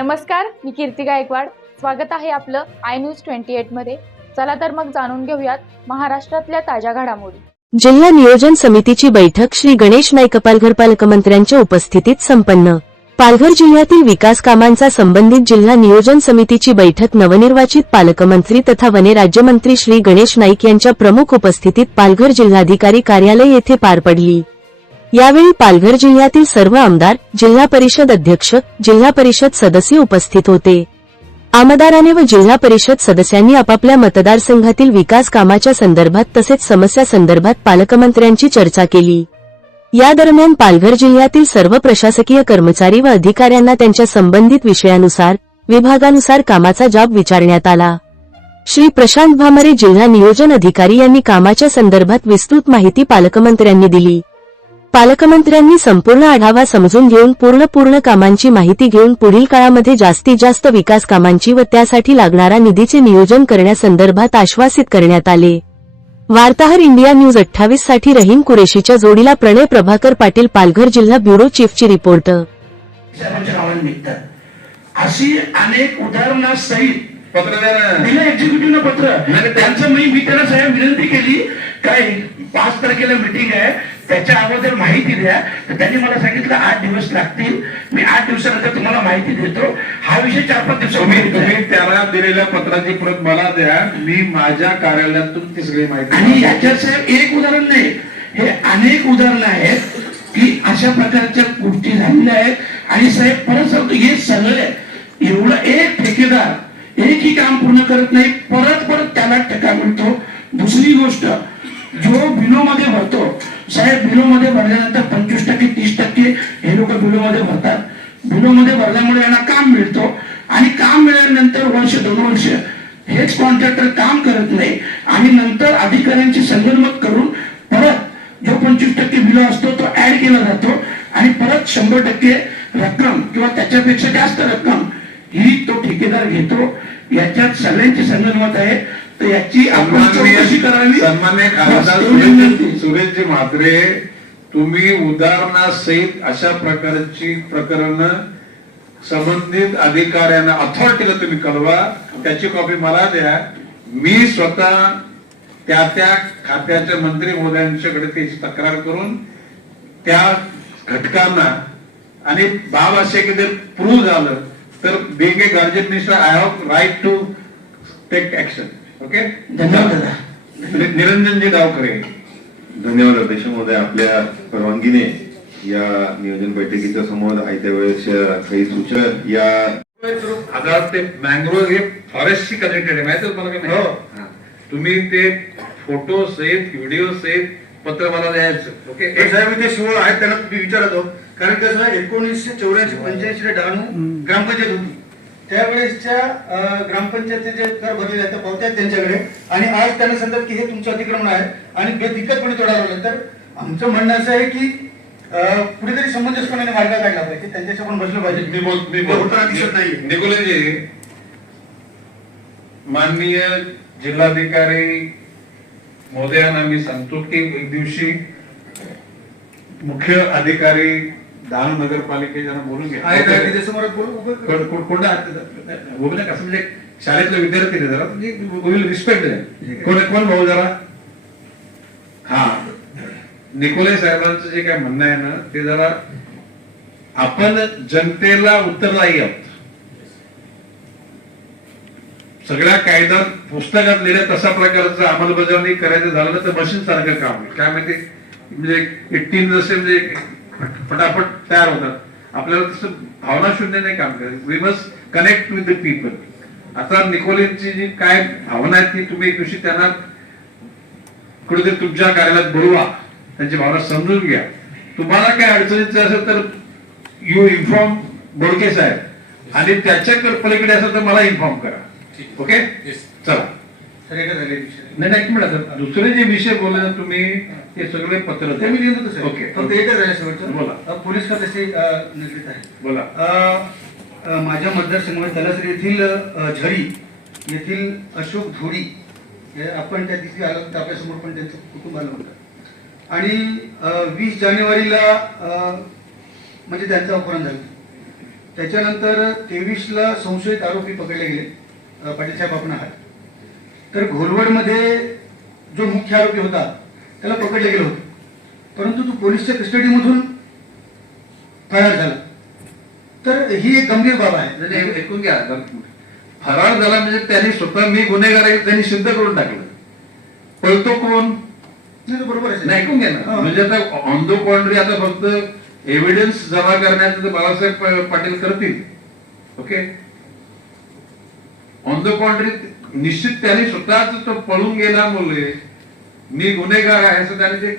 नमस्कार, मी कीर्ती गायकवाड. स्वागत आहे आपलं आय न्यूज 28 मध्ये. चला तर मग जाणून घेऊयात महाराष्ट्रातल्या ताज्या घडामोडी. जिल्हा नियोजन समितीची बैठक श्री गणेश नाईक पालघर पालकमंत्र्यांच्या उपस्थितीत संपन्न. पालघर जिल्ह्यातील विकास कामांचा संबंधित जिल्हा नियोजन समितीची बैठक नवनिर्वाचित पालकमंत्री तथा वने राज्यमंत्री श्री गणेश नाईक यांच्या प्रमुख उपस्थितीत पालघर जिल्हाधिकारी कार्यालय येथे पार पडली. यावेळी पालघर जिल्ह्यातील सर्व आमदार, जिल्हा परिषद अध्यक्ष, जिल्हा परिषद सदस्य उपस्थित होते. आमदारांनी व जिल्हा परिषद सदस्यांनी आपापल्या मतदारसंघातील विकास कामाच्या संदर्भात तसेच समस्या संदर्भात पालकमंत्र्यांची चर्चा केली. या दरम्यान पालघर जिल्ह्यातील सर्व प्रशासकीय कर्मचारी व अधिकाऱ्यांना त्यांच्या संबंधित विषयानुसार, विभागानुसार कामाचा जाब विचारण्यात आला. श्री प्रशांत भामरे जिल्हा नियोजन अधिकारी यांनी कामाच्या संदर्भात विस्तृत माहिती पालकमंत्र्यांनी दिली. पालकमंत्र्यांनी संपूर्ण आढावा समजून घेऊन पूर्ण कामांची माहिती घेऊन पुढील काळामध्ये जास्तीत जास्त विकास कामांची व त्यासाठी लागणारा निधीचे नियोजन करण्यासंदर्भात आश्वासित करण्यात आले. वार्ताहर इंडिया न्यूज 28 साठी रहीम कुरेशीच्या जोडीला प्रणय प्रभाकर पाटील, पालघर जिल्हा ब्युरो चीफची रिपोर्ट. अशी अनेक उदाहरणासहित पत्र दिलं एक्झिक्युटिव्हनं पत्र. त्यांचं मी त्यांना साहेब विनंती केली, काय 5 तारखेला मीटिंग आहे, त्याच्या अगोदर माहिती द्या. तर त्यांनी मला सांगितलं 8 दिवस लागतील, मी 8 दिवसानंतर तुम्हाला माहिती देतो. हा विषय 4-5 दिवसांनी तुम्ही त्याला दिलेल्या पत्राची प्रत मला द्या, मी माझ्या कार्यालयातून ती सगळी माहिती. आणि याच्यात साहेब एक उदाहरण नाही, हे अनेक उदाहरणं आहेत की अशा प्रकारच्या गोष्टी झालेल्या आहेत. आणि साहेब परत सांगतो, हे सगळे एवढं एक ठेकेदार एकही काम पूर्ण करत नाही, परत त्याला टका मिळतो. दुसरी गोष्ट, जो बिलोमध्ये भरतो साहेब, बिलोमध्ये भरल्यानंतर 25% 30% हे लोक बिलोमध्ये भरतात. बिलोमध्ये भरल्यामुळे यांना काम मिळतो आणि काम मिळाल्यानंतर वर्ष 2 वर्ष हेच कॉन्ट्रॅक्टर काम करत नाही आणि नंतर अधिकाऱ्यांची संगनमत करून परत जो 25% बिल असतो तो ऍड केला जातो आणि परत 100% रक्कम किंवा त्याच्यापेक्षा जास्त रक्कम ही तो ठेकेदार घेतो. याच्यात सगळ्यांची संगनमत आहे. तर याची आपण चौकशी करावी. सन्मान्य खासदार सुरेशजी म्हात्रे, तुम्ही उदाहरणासहित अशा प्रकारची प्रकरण संबंधित अधिकाऱ्यांना, अथॉरिटीला तुम्ही कळवा, त्याची कॉपी मला द्या. मी स्वतः त्या खात्याच्या मंत्री महोदयांच्याकडे त्याची तक्रार करून त्या घटकांना, आणि बाब असे की जर प्रूव्ह झालं तर being a guardian minister I have right to take action. Okay, धन्यवाद. निरंजनजी डावकरे. धन्यवाद अध्यक्ष महोदय. आपल्या परवानगीने या नियोजन बैठकीच्या समोर आयत्या वेळेस काही सूचना या आता ते मँग्रोव्ह हे फॉरेस्टशी कनेक्टेड आहे, माहिती तुम्हाला का नाही? तुम्ही ते फोटो सहित, व्हिडिओ सहित पत्र मला द्यायचं. ओके साहेब, ते शिवळ आहेत त्यांना तुम्ही विचारतो. कारण कसं 1984-85 डहाणू ग्रामपंचायत होती, त्यावेळेसच्या ग्रामपंचायतीचे जे कर भरलेले आहेत पावत्या त्यांच्याकडे, आणि आज त्यांना सांगतात की हे तुमचं अतिक्रमण आहे आणि बेदिक्कतपणे तोडा लावलं. तर आमचं म्हणणं असं आहे की कुठेतरी समंजसपणाने मार्ग काढला पाहिजे, त्यांच्याशी आपण बसलं पाहिजे. होताना दिसत नाही. निकोलेजी, माननीय जिल्हाधिकारी महोदयांना मी सांगतो की एक दिवशी मुख्य अधिकारी डहाणू नगरपालिकेच्या बोलून घ्या. कसं म्हणजे शाळेतले विद्यार्थी जरा विल रिस्पेक्ट द्या. कोण भाऊ जरा. हा, निकोले साहेबांचं जे काय म्हणणं आहे ना, ते जरा आपण जनतेला उत्तरदायी आहोत. सगळ्या कायदा पुस्तकात लिहिलं तसा प्रकारचं अंमलबजावणी करायचं झालं तर मशीन सारखं काम होईल. काय माहिती, म्हणजे टीम जसे म्हणजे फटाफट तयार होतात. आपल्याला तसं भावना शून्य नाही काम करायचं. We must connect with the people. आता निकोलेंची जी काय भावना आहे ती तुम्ही एक दिवशी त्यांना कुठेतरी तुमच्या कार्यालयात बोलवा, त्यांची भावना समजून घ्या. तुम्हाला काय अडचणीचं असेल तर यू इन्फॉर्म बोडके साहेब, आणि त्याच्याकडे पलीकडे असेल तर मला इन्फॉर्म करा. ओके, चला. नाही, एक मिनिट. दुसरे जे विषय बोलले ना तुम्ही, ते सगळे पत्र मी लिहितो तसं. ओके, फक्त एकच आहे शेवटचं. बोला. पोलीस खात्याशी निगडीत आहे. बोला. माझ्या मतदारसंघामध्ये तलासरी येथील झरी येथील अशोक धोडी हे आपण त्या दिवशी आलो तर आपल्यासमोर पण त्यांचं कुटुंब आलं होतं. आणि 20 जानेवारीला म्हणजे त्यांचं अपहरण झालं. त्याच्यानंतर 23ला संशयित आरोपी पकडले गेले पाटील साहेब आपण आहात. तर घोलवडमध्ये जो मुख्य आरोपी होता त्याला पकडले गेलं होतं, परंतु तो पोलीसच्या कस्टडीमधून फरार झाला. तर ही एक गंभीर बाब आहे. म्हणजे ऐकून घ्या, फरार झाला म्हणजे त्यांनी स्वतः मी गुन्हेगार आहे त्यांनी सिद्ध करून टाकलं. पळतो कोण? नाही, बरोबर आहे. नाही, ऐकून घ्या ना. म्हणजे आता ऑन द कॉन्ट्री आता फक्त एव्हिडन्स जमा करण्याचं तर बाळासाहेब पाटील करतील. ओके, ऑन द कॉन्ट्री निश्चित त्याने स्वतःच तो पळून गेला मुले मी गुन्हेगार आहे असं त्याने ते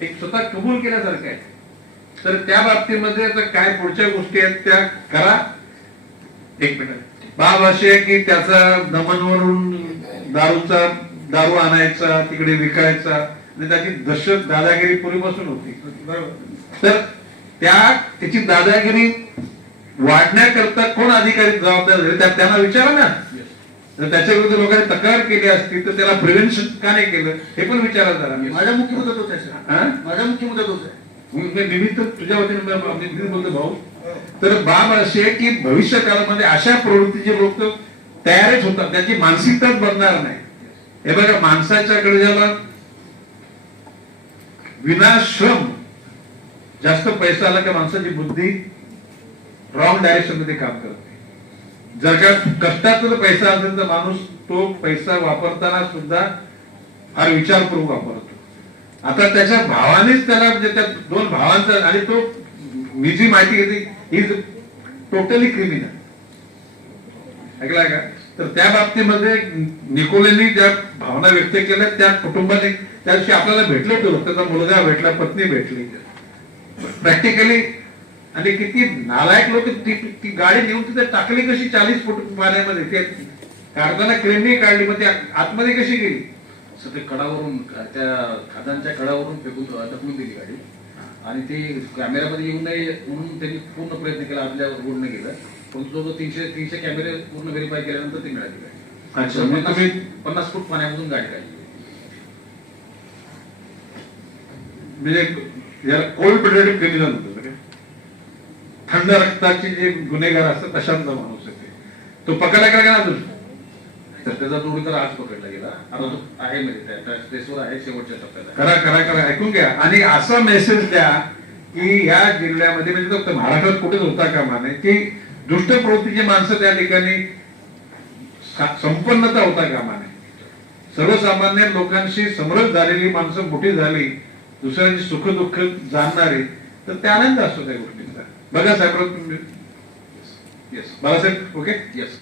एक स्वतः कबूल केल्यासारखं आहे. तर त्या बाबतीमध्ये आता काय पुढच्या गोष्टी आहेत त्या करा. एक मिनिट. बाब अशी आहे की त्याचा दमनवरून दारू आणायचा तिकडे विकायचा आणि त्याची दहशत दादागिरी पूर्वीपासून होती. बरोबर. तर त्याची दादागिरी वाढण्याकरता कोण अधिकारी जबाबदार झाले त्यांना विचारा ना. जर त्याच्या विरुद्ध लोकांनी तक्रार केली असती तर त्याला प्रिव्हेन्शन का नाही केलं हे पण विचारा जरा. माझा मुख्य मुद्दा तोच आहे हा? सर. माझा मुख्य मुद्दा तोच आहे. मी तर तुझ्या वतीने बोलतो भाऊ. तर बाब अशी आहे की भविष्य काळामध्ये अशा प्रवृत्तीचे लोक तयारच होतात, त्याची मानसिकताच बनणार नाही. हे बघा, माणसाच्याकडे ज्याला विनाश्रम जास्त पैसा आला का माणसाची बुद्धी रॉंग डायरेक्शन मध्ये काम करते. जर का कष्टाचा जर पैसा असेल तर माणूस तो पैसा वापरताना सुद्धा फार विचारपूर्वक वापरतो. आता त्याच्या भावानेच त्याला म्हणजे त्या दोन भावांचा आणि तो मी जी माहिती घेतली इज टोटली क्रिमिनल. ऐकला का? तर त्या बाबतीमध्ये निकोलेंनी ज्या भावना व्यक्त केल्या त्या कुटुंबाने त्या दिवशी आपल्याला भेटलं होतं. त्याचा मुलगा भेटला, पत्नी भेटली प्रॅक्टिकली. आणि किती नालायक लोक ती गाडी नेऊन तिथे टाकली कशी 40 फूट पाण्यामध्ये. ते काढताना क्रेनने काढली, मग ती आतमध्ये कशी गेली? ते कडावरून त्या खादांच्या कडावरून ढकलून दिली गाडी आणि ते कॅमेऱ्यामध्ये येऊ नये म्हणून त्यांनी पूर्ण प्रयत्न केला, आपल्या रोडने गेला. परंतु जो 300 कॅमेरे पूर्ण व्हेरीफाय केल्यानंतर ती मिळाली गाडी. अच्छा, मग तुम्ही 50 फूट पाण्यामधून गाडी काढली. म्हणजे याला कोल्ड ब्लडेड क्रिमिनल होतं. थंड रक्ताचे जे गुन्हेगार असतात तशांचा माणूस आहे. तो पकडला गेला का अजून? तर त्याचा जोडीदार आज पकडला गेला. आता तो आहे म्हणजे त्या स्टेजवर आहे, शेवटच्या टप्प्यात करा करा करा. ऐकून घ्या आणि असा मेसेज द्या की या जिल्ह्यामध्ये म्हणजे फक्त महाराष्ट्रात कुठेच होता कामा नये की दुष्ट प्रवृत्तीची माणसं त्या ठिकाणी संपन्नता होता कामा नये. सर्वसामान्य लोकांशी समरस झालेली माणसं मोठी झाली, दुसऱ्यांची सुख दुःख जाणणारी, तर त्या आनंद असतो त्या गोष्टीचा. बघा साहेब, येस बाळासाहेब. Okay, yes.